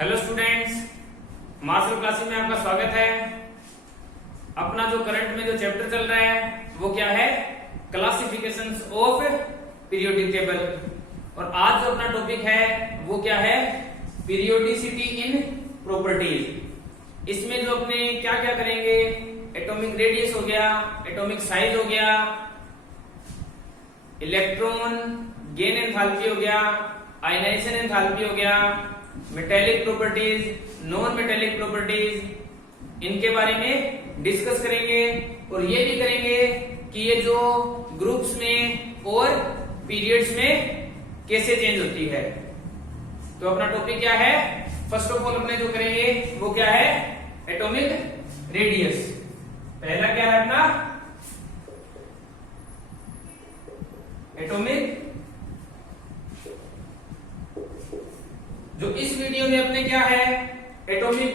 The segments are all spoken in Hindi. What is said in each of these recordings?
हेलो स्टूडेंट्स, मास्टर क्लासेस में आपका स्वागत है। अपना जो करंट में जो चैप्टर चल रहा है वो क्या है? Classifications of periodic table. और आज जो अपना टॉपिक है वो क्या है? पीरियोडिसिटी इन प्रॉपर्टीज। इसमें जो अपने क्या क्या करेंगे, एटॉमिक रेडियस हो गया, एटॉमिक साइज हो गया, इलेक्ट्रॉन गेन एंथैल्पी हो गया, आयनाइजेशन एंथैल्पी हो गया, metallic properties, non metallic properties, इनके बारे में डिस्कस करेंगे। और ये भी करेंगे कि ये जो ग्रुप्स में और पीरियड्स में कैसे चेंज होती है। तो अपना टॉपिक क्या है? फर्स्ट ऑफ ऑल अपने जो करेंगे वो क्या है? Atomic radius. पहला क्या है अपना? एटॉमिक। जो इस वीडियो में अपने क्या है, एटॉमिक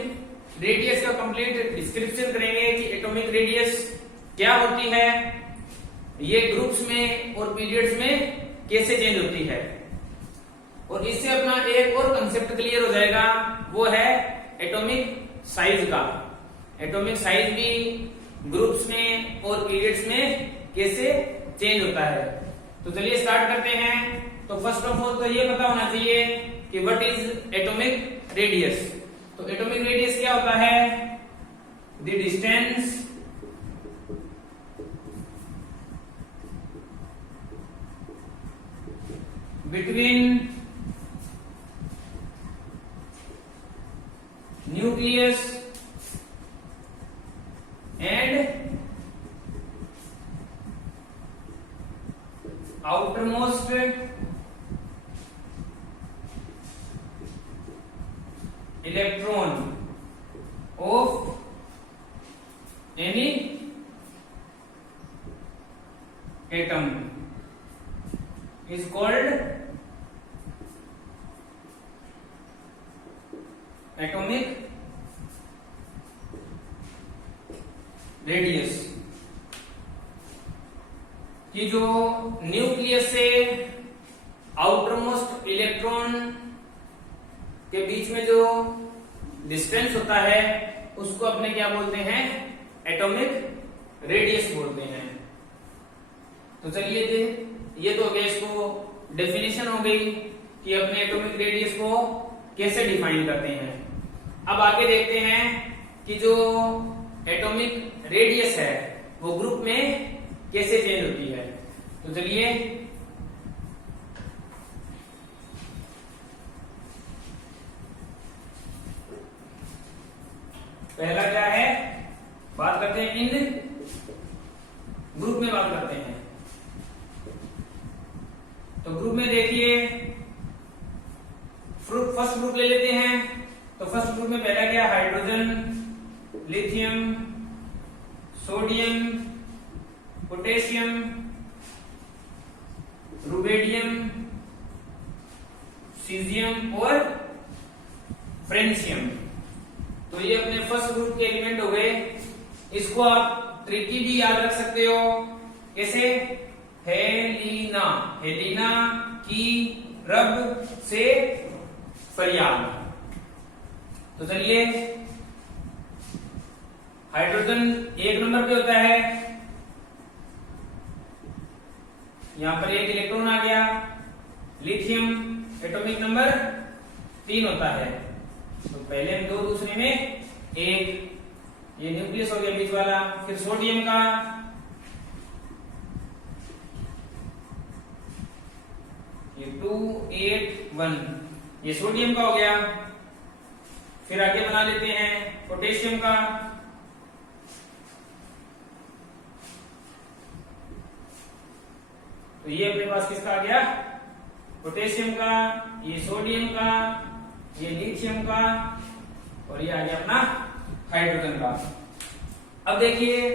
रेडियस का कंप्लीट डिस्क्रिप्शन करेंगे कि एटॉमिक रेडियस क्या होती है, ये ग्रुप्स में और पीरियड्स में कैसे चेंज होती है। और इससे अपना एक और कंसेप्ट क्लियर हो जाएगा, वो है एटॉमिक साइज का। एटॉमिक साइज भी ग्रुप्स में और पीरियड्स में कैसे चेंज होता है। तो चलिए स्टार्ट करते हैं। तो फर्स्ट ऑफ ऑल तो ये पता होना चाहिए कि व्हाट इज एटॉमिक रेडियस। तो एटॉमिक रेडियस क्या होता है? The distance between nucleus and outermost electron of any atom is called atomic radius। कि जो न्यूक्लियस से आउटरमोस्ट इलेक्ट्रॉन के बीच में जो डिस्टेंस होता है उसको अपने क्या बोलते हैं? एटॉमिक रेडियस बोलते हैं। तो चलिए ये तो हो गया, इसको डेफिनेशन हो गई कि अपने एटॉमिक रेडियस को कैसे डिफाइन करते हैं। अब आगे देखते हैं कि जो एटॉमिक रेडियस है वो ग्रुप में कैसे चेंज होती है। तो चलिए पहला क्या है, बात करते हैं इन ग्रुप में बात करते हैं। तो ग्रुप में देखिए फर्स्ट ग्रुप ले लेते हैं। तो फर्स्ट ग्रुप में पहला क्या? Hydrogen, lithium, sodium, potassium, rubidium, caesium और फ्रेंशियम। तो ये अपने फर्स्ट ग्रुप के एलिमेंट हो गए। इसको आप ट्रिकी भी याद रख सकते हो। कैसे? हेलिना, हेलिना की रब से फरियाद। तो चलिए हाइड्रोजन एक नंबर पे होता है, यहां पर एक इलेक्ट्रॉन आ गया। लिथियम एटॉमिक नंबर 3 होता है। तो पहले में 2, दूसरे में 1, ये न्यूक्लियस हो गया बीच वाला। फिर सोडियम का ये 2, 8, 1, ये सोडियम का हो गया। फिर आगे बना लेते हैं पोटेशियम का। तो ये अपने पास किसका आ गया? पोटेशियम का, ये सोडियम का, ये लिथियम का और ये आ गया अपना हाइड्रोजन का। अब देखिए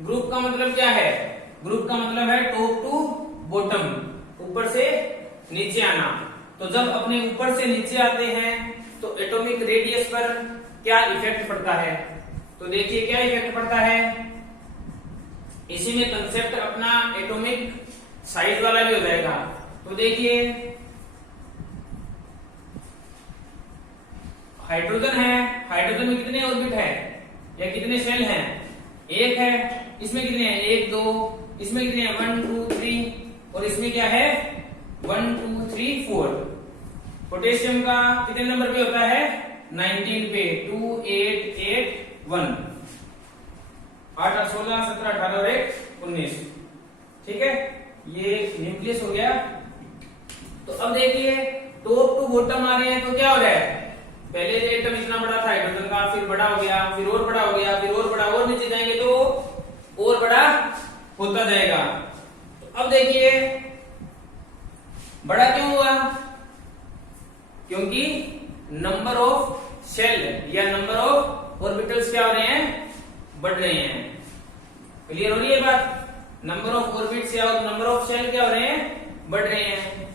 ग्रुप का मतलब क्या है? ग्रुप का मतलब है टॉप टू बॉटम, ऊपर से नीचे आना। तो जब अपने ऊपर से नीचे आते हैं तो एटॉमिक रेडियस पर क्या इफेक्ट पड़ता है? तो देखिए क्या इफेक्ट पड़ता है। इसी में कंसेप्ट अपना एटॉमिक साइज वाला भी हो जाएगा। तो देखिए हाइड्रोजन है, हाइड्रोजन में कितने ऑर्बिट है या कितने शेल हैं? एक है। इसमें कितने हैं? 1 2। इसमें कितने हैं? 1 2 3। और इसमें क्या है? 1 2 3 4। पोटेशियम का कितने नंबर पे होता है? 19 पे। 2 8 8 1। 8 8 16 17 18 और 1 19। ठीक है, ये न्यूक्लियस हो गया। तो अब देखिए टॉप टू बॉटम आ रहे हैं, तो क्या हो रहा है? पहले एटम इतना बड़ा था हाइड्रोजन का, फिर बड़ा हो गया, फिर और बड़ा हो गया, फिर और बड़ा, और नीचे जाएंगे तो और बड़ा होता जाएगा। तो अब देखिए बड़ा क्यों हुआ? क्योंकि नंबर ऑफ शेल या नंबर ऑफ ऑर्बिटल्स क्या हो रहे हैं? बढ़ रहे हैं। क्लियर हो रही है बात? नंबर ऑफ ऑर्बिट्स या नंबर ऑफ शेल क्या हो रहे हैं? बढ़ रहे हैं।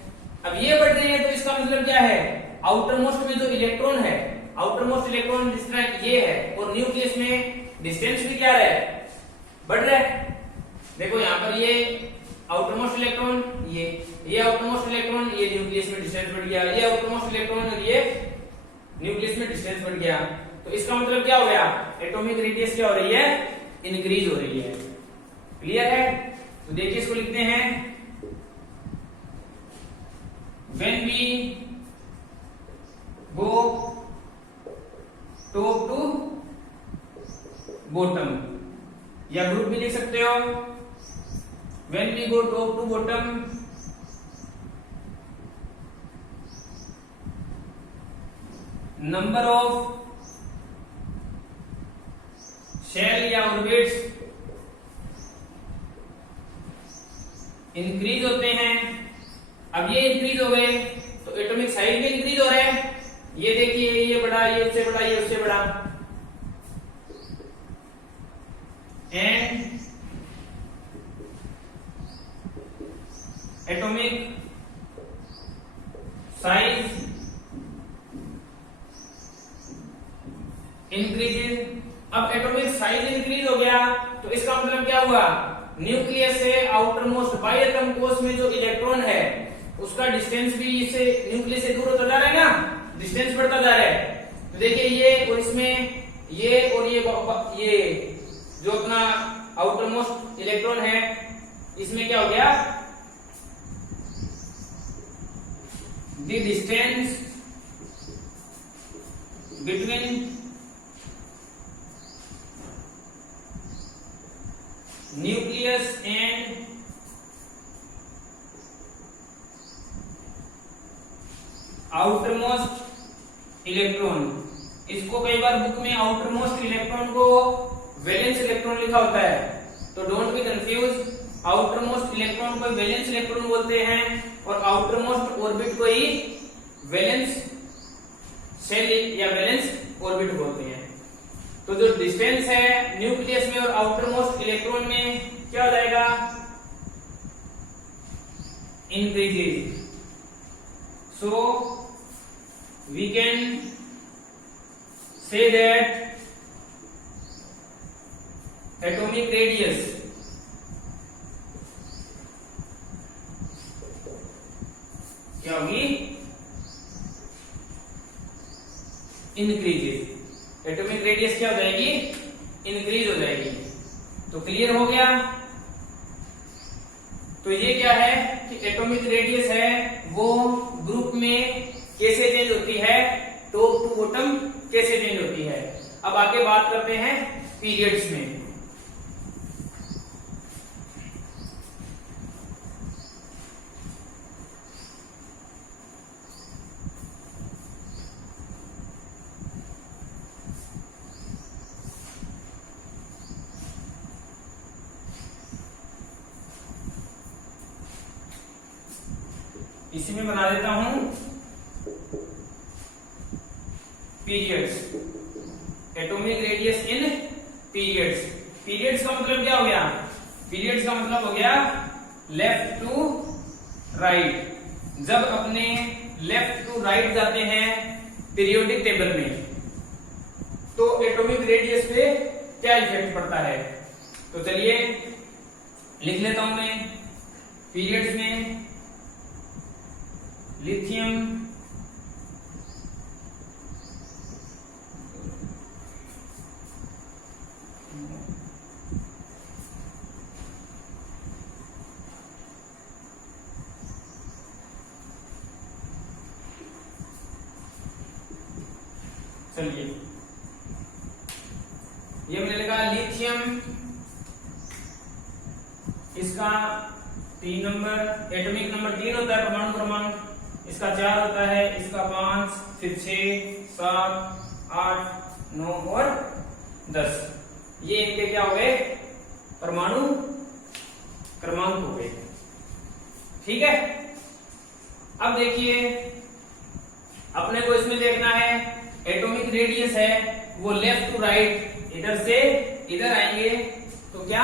अब ये बढ़ रहे हैं तो इसका मतलब क्या है? आउटर मोस्ट में जो इलेक्ट्रॉन है, आउटर मोस्ट इलेक्ट्रॉन जिस तरह ये है, और न्यूक्लियस में डिस्टेंस भी क्या है? बढ़ रहा है। देखो यहाँ पर ये आउटर मोस्ट इलेक्ट्रॉन, ये आउटर मोस्ट इलेक्ट्रॉन, ये न्यूक्लियस में डिस्टेंस बढ़ गया, ये आउटर मोस्ट इलेक्ट्रॉन और ये न्यूक्लियस में डिस्टेंस बढ़ गया। तो इसका मतलब क्या हो गया? एटॉमिक रेडियस क्या हो रही है? इंक्रीज हो रही है। क्लियर है? तो देखिए इसको लिखते हैं, when we go top to bottom, या ग्रुप भी लिख सकते हो, when we go top to bottom number of shell या ऑर्बिट्स इंक्रीज होते हैं। अब ये इंक्रीज हो गए तो एटॉमिक साइज भी इंक्रीज हो रहा है। ये देखिए, ये बड़ा, ये उससे बड़ा, ये उससे बड़ा, एंड एटॉमिक साइज इंक्रीजेस। अब एटॉमिक साइज इंक्रीज हो गया तो इसका मतलब क्या हुआ? न्यूक्लियस से outer most by atom course में जो इलेक्ट्रॉन है उसका डिस्टेंस भी इससे न्यूक्लियस से दूर होता जा रहा है ना, डिस्टेंस बढ़ता जा रहा है। तो देखिए ये और इसमें ये और ये जो अपना आउटर मोस्ट इलेक्ट्रॉन है इसमें क्या हो गया? The distance between nucleus and outer most electron, इसको कई बार बुक में आउटर मोस्ट इलेक्ट्रॉन को वैलेंस इलेक्ट्रॉन लिखा होता है, तो don't be confuse. Outer most electron को वैलेंस इलेक्ट्रॉन बोलते हैं और आउटर मोस्ट ऑर्बिट को ही वैलेंस शेल या वैलेंस ऑर्बिट बोलते हैं। तो जो डिस्टेंस है न्यूक्लियस में और आउटर मोस्ट इलेक्ट्रॉन में क्या हो जाएगा? Increases. So we can say that atomic radius क्या होगी? इंक्रीजेस। एटॉमिक रेडियस क्या हो जाएगी? इंक्रीज हो जाएगी। तो क्लियर हो गया? तो ये क्या है कि एटॉमिक रेडियस है वो ग्रुप में कैसे चेंज होती है, टॉप टू बॉटम कैसे चेंज होती है। अब आगे बात करते हैं पीरियड्स में। इसी में बना देता हूं पीरियड्स, एटॉमिक रेडियस इन पीरियड्स। पीरियड्स का मतलब क्या हो गया? पीरियड्स का मतलब हो गया लेफ्ट टू राइट। जब अपने लेफ्ट टू राइट जाते हैं पीरियोडिक टेबल में तो एटॉमिक रेडियस पे क्या इफेक्ट पड़ता है। तो चलिए लिख लेता हूं मैं। पीरियड्स में लिथियम चलिए ये हमने लिखा लिथियम, इसका 3 नंबर, एटॉमिक नंबर 3 होता है परमाणु क्रमांक, इसका 4 होता है, इसका 5, फिर 6, 7, 8, 9 और 10। ये इनके क्या हो गए? परमाणु क्रमांक हो गए। ठीक है, अब देखिए अपने को इसमें देखना है एटॉमिक रेडियस है वो लेफ्ट टू राइट, इधर से इधर आएंगे तो क्या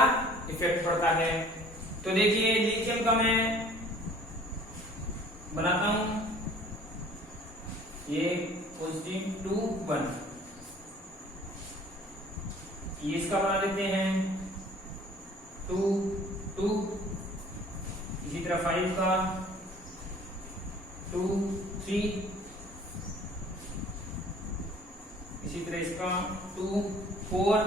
इफेक्ट पड़ता है। तो देखिए लिथियम का मैं बनाता हूं, ये पॉजिटिव 2, 1, ये इसका बना देते हैं 2, 2, इसी तरह 5 का 2, 3, इसी तरह इसका 2, 4,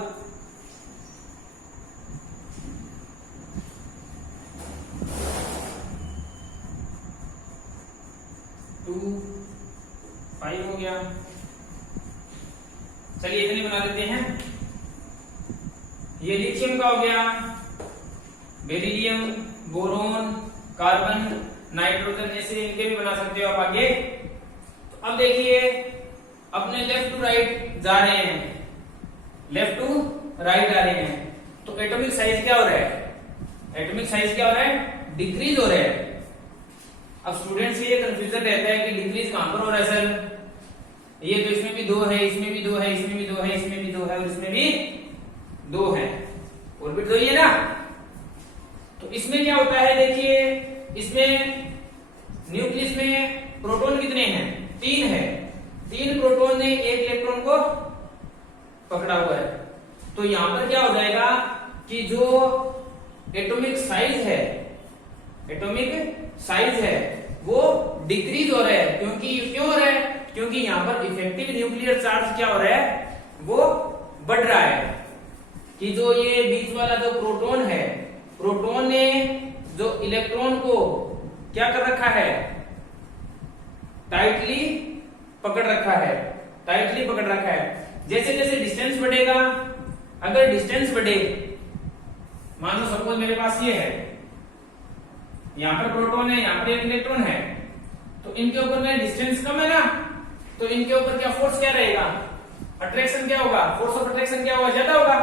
टू 5 हो गया। चलिए इतने बना देते हैं। ये लिथियम का हो गया, बेरिलियम, बोरोन, कार्बन, नाइट्रोजन, ऐसे इनके भी बना सकते हो आप आगे। तो अब देखिए अपने लेफ्ट टू राइट जा रहे हैं, लेफ्ट टू राइट जा रहे हैं, तो एटॉमिक साइज क्या हो रहा है? एटॉमिक साइज क्या हो रहा है? डिक्रीज हो रहा है। अब स्टूडेंट्स ये कंफ्यूजन रहता है कि डिक्रीज कहां पर हो रहा है सर? ये तो इसमें भी 2 है, इसमें भी 2 है, इसमें भी 2 है, इसमें भी 2 है और इसमें भी 2 है, ऑर्बिट तो ये ना। तो इसमें क्या होता है देखिए, इसमें न्यूक्लियस में प्रोटॉन कितने हैं? 3 है। 3 प्रोटॉन ने 1 इलेक्ट्रॉन को पकड़ा हुआ है। तो यहां पर क्या हो जाएगा कि जो एटॉमिक साइज है, एटॉमिक साइज है वो डिक्रीज हो रहा है। क्यों हो रहा है? क्योंकि यहां पर इफेक्टिव न्यूक्लियर चार्ज क्या हो रहा है? वो बढ़ रहा है। कि जो ये बीच वाला जो प्रोटॉन है, प्रोटॉन ने जो इलेक्ट्रॉन को क्या कर रखा है? टाइटली पकड़ रखा है, टाइटली पकड़ रखा है। जैसे जैसे डिस्टेंस बढ़ेगा, अगर डिस्टेंस बढ़े, मान लो सपोज मेरे पास ये है, यहां पर प्रोटॉन है, यहां पर एक इलेक्ट्रॉन है, तो इनके ऊपर में डिस्टेंस कम है ना, तो इनके ऊपर क्या फोर्स क्या रहेगा? अट्रैक्शन क्या होगा? फोर्स ऑफ अट्रैक्शन क्या होगा? ज्यादा होगा।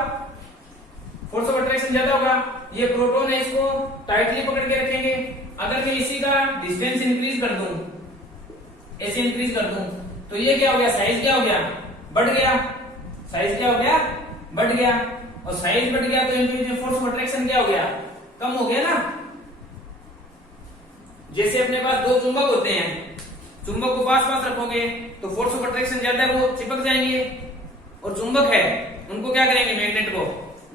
फोर्स ऑफ अट्रैक्शन ज्यादा होगा। ये प्रोटॉन है, इसको टाइटली पकड़ के रखेंगे। अगर मैं इसी का डिस्टेंस इंक्रीज कर दूं, ऐसे इंक्रीज कर दूं, तो ये क्या हो गया? साइज क्या हो गया? बढ़ गया। साइज क्या हो गया? बढ़ गया। और साइज बढ़ गया तो इनके बीच में फोर्स ऑफ अट्रैक्शन क्या हो गया? कम हो गया ना। जैसे अपने पास 2 चुंबक होते हैं, चुंबक को पास पास रखोगे तो फोर्स ऑफ अट्रैक्शन ज्यादा है, वो चिपक जाएंगे। और चुंबक है, उनको क्या करेंगे? मैग्नेट को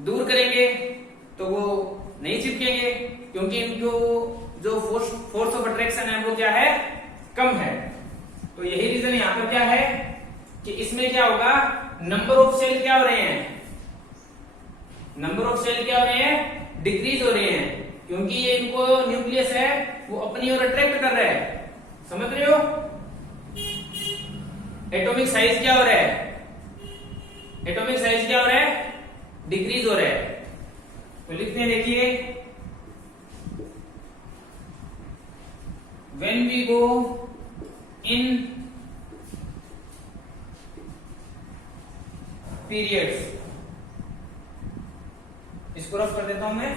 दूर करेंगे तो वो नहीं चिपकेंगे, क्योंकि इनको जो फोर्स ऑफ अट्रैक्शन है वो क्या है? कम है। तो यही रीजन यहां पर क्या है कि इसमें क्या होगा? नंबर ऑफ सेल क्या हो रहे हैं? नंबर ऑफ सेल क्या हो रहे हैं? डिक्रीज हो रहे हैं, क्योंकि ये इनको न्यूक्लियस है वो अपनी ओर अट्रैक्ट कर रहा है। समझ रहे हो? एटॉमिक साइज क्या हो रहा है? एटॉमिक साइज क्या हो रहा है? डिक्रीज हो रहा है। तो लिखते हैं, देखिए when we go in periods, इसको रफ कर देता हूं मैं।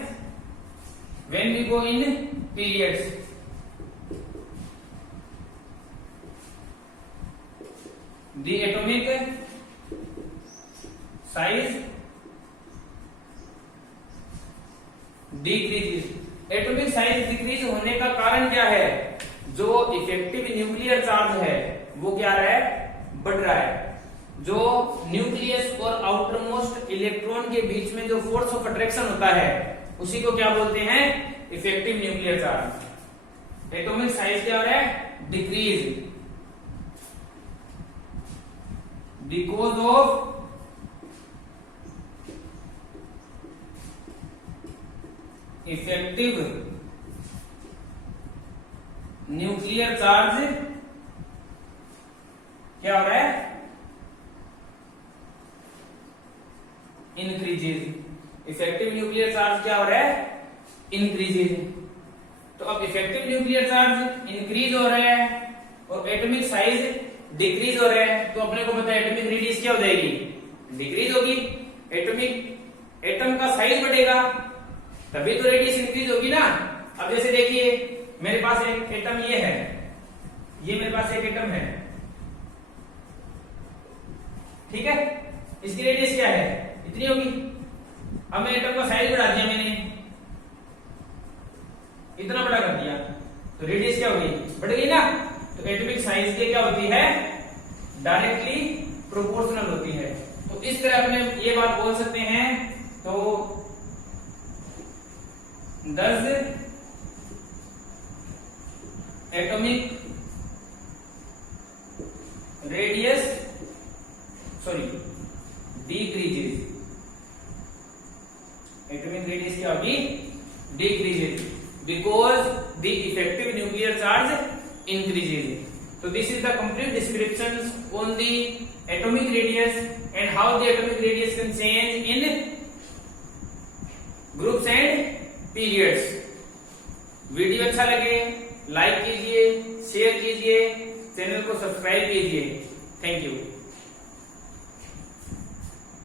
when we go in periods, the atomic size decreases। Atomic size decrease होने का कारण क्या है? जो इफेक्टिव न्यूक्लियर चार्ज है वो क्या रहा है? बढ़ रहा है। जो न्यूक्लियस और आउटर मोस्ट इलेक्ट्रॉन के बीच में जो फोर्स ऑफ अट्रैक्शन होता है उसी को क्या बोलते हैं? Effective nuclear charge. Atomic size क्या हो रहा है? Decrease because of effective nuclear charge क्या हो रहा है? इंक्रीजेज। इफेक्टिव न्यूक्लियर चार्ज क्या हो रहा है? इंक्रीजेज। तो अब इफेक्टिव न्यूक्लियर चार्ज इंक्रीज हो रहा है और एटॉमिक साइज डिक्रीज हो रहा है, तो अपने को पता है एटॉमिक रेडियस क्या हो जाएगी? डिक्रीज होगी। एटम का साइज बढ़ेगा तभी तो रेडियस इंक्रीज होगी ना। अब जैसे देखिए मेरे पास एक एटम ये है, ये मेरे पास एक एटम है, ठीक है, इसकी रेडियस क्या है? इतनी होगी। अब मैं एटम का साइज बढ़ा दिया, मैंने इतना बड़ा कर दिया, तो रेडियस क्या होगी? बढ़ गई ना। तो एटॉमिक साइज के क्या होती है? डायरेक्टली प्रोपोर्शनल होती है। तो इस तरह अपने ये बात बोल सकते हैं। तो 10 atomic radius decreases. Atomic radius क्या होगी? Decreases because the effective nuclear charge increases. So this is the complete descriptions on the atomic radius and how the atomic radius can change in groups and periods. Video अच्छा लगे लाइक कीजिए, शेयर कीजिए, चैनल को सब्सक्राइब कीजिए। Thank you.